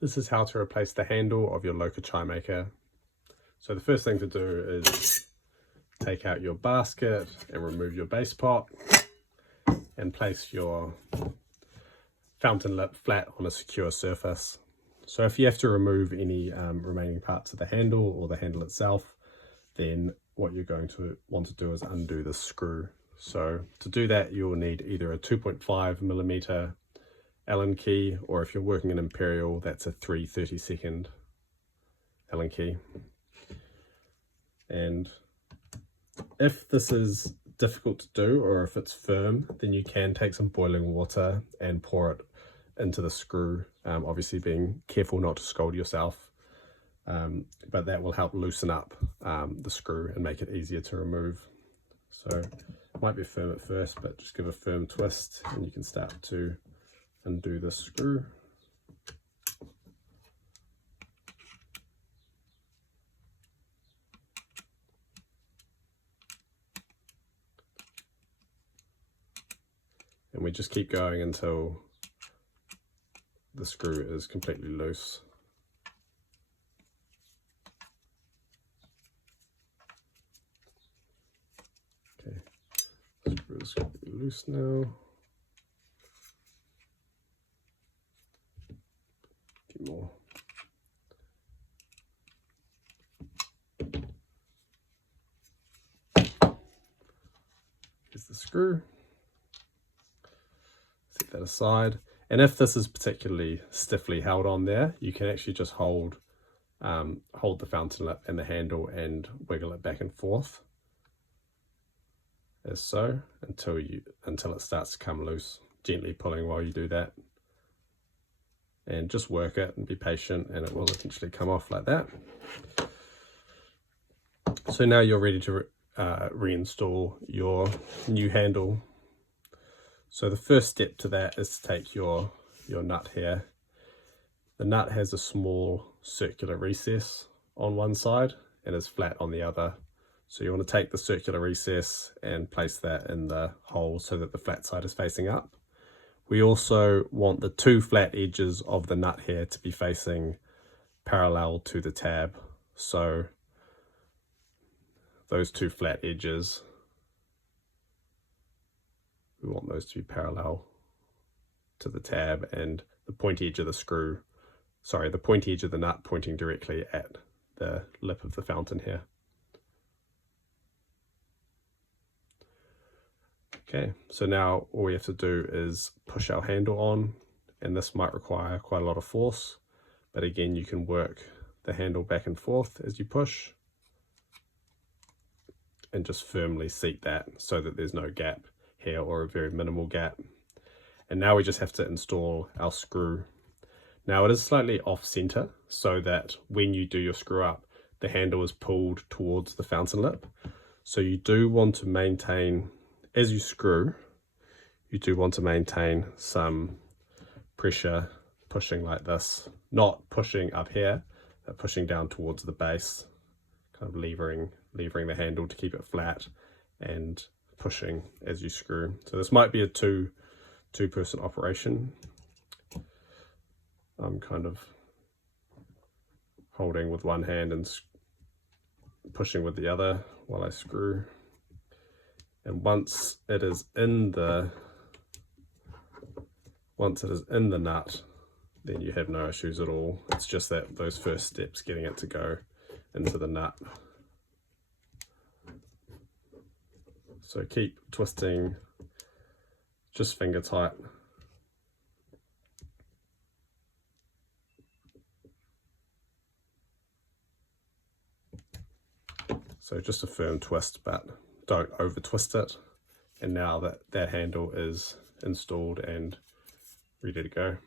This is how to replace the handle of your Loka chai maker. So the first thing to do is take out your basket and remove your base pot and place your fountain lip flat on a secure surface. So if you have to remove any remaining parts of the handle or the handle itself, then what you're going to want to do is undo the screw. So to do that, you'll need either a 2.5mm Allen key, or if you're working in Imperial, that's a 3/32 Allen key. And if this is difficult to do, or if it's firm, then you can take some boiling water and pour it into the screw, obviously being careful not to scald yourself, but that will help loosen up the screw and make it easier to remove. So it might be firm at first, but just give a firm twist and you can start to undo the screw. And we just keep going until the screw is completely loose. Okay, screw is completely loose now. A few more. Here's the screw. Set that aside. And if this is particularly stiffly held on there, you can actually just hold the fountain lip and the handle and wiggle it back and forth, as so, until it starts to come loose, gently pulling while you do that. And just work it and be patient, and it will eventually come off like that. So now you're ready to reinstall your new handle. So the first step to that is to take your nut here. The nut has a small circular recess on one side and is flat on the other. So you want to take the circular recess and place that in the hole so that the flat side is facing up. We also want the two flat edges of the nut here to be facing parallel to the tab. So those two flat edges, we want those to be parallel to the tab, and the pointy edge of the pointy edge of the nut pointing directly at the lip of the fountain here. Okay, so now all we have to do is push our handle on, and this might require quite a lot of force, but again, you can work the handle back and forth as you push and just firmly seat that so that there's no gap here, or a very minimal gap. And now we just have to install our screw. Now it is slightly off center, so that when you do your screw up, the handle is pulled towards the fountain lip. So you do want to maintain, as you screw, you do want to maintain some pressure, pushing like this, not pushing up here, but pushing down towards the base, kind of levering the handle to keep it flat, and pushing as you screw. So this might be a two-person operation. I'm kind of holding with one hand and pushing with the other while I screw. And once it is in the nut, then you have no issues at all. It's just that those first steps, getting it to go into the nut. So keep twisting, just finger tight. So just a firm twist, but don't over twist it. And now that handle is installed and ready to go.